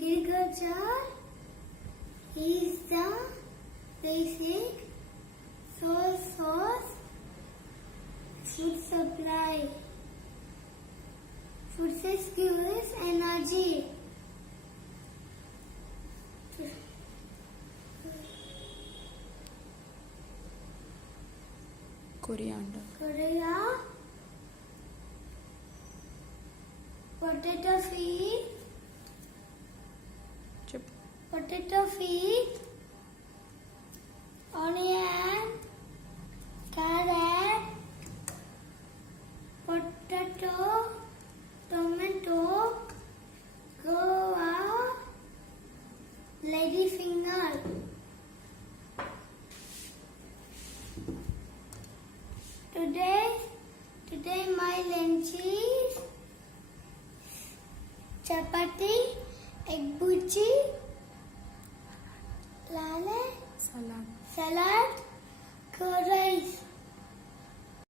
Agriculture is the basic source of food supply. Food secures energy. Coriander. Korea. Potato feed. Chip. Potato feed. Onion. Carrot. Potato. Tomato. Guava. Ladyfinger. Today my lunch is chapati, egg bhuji, salad,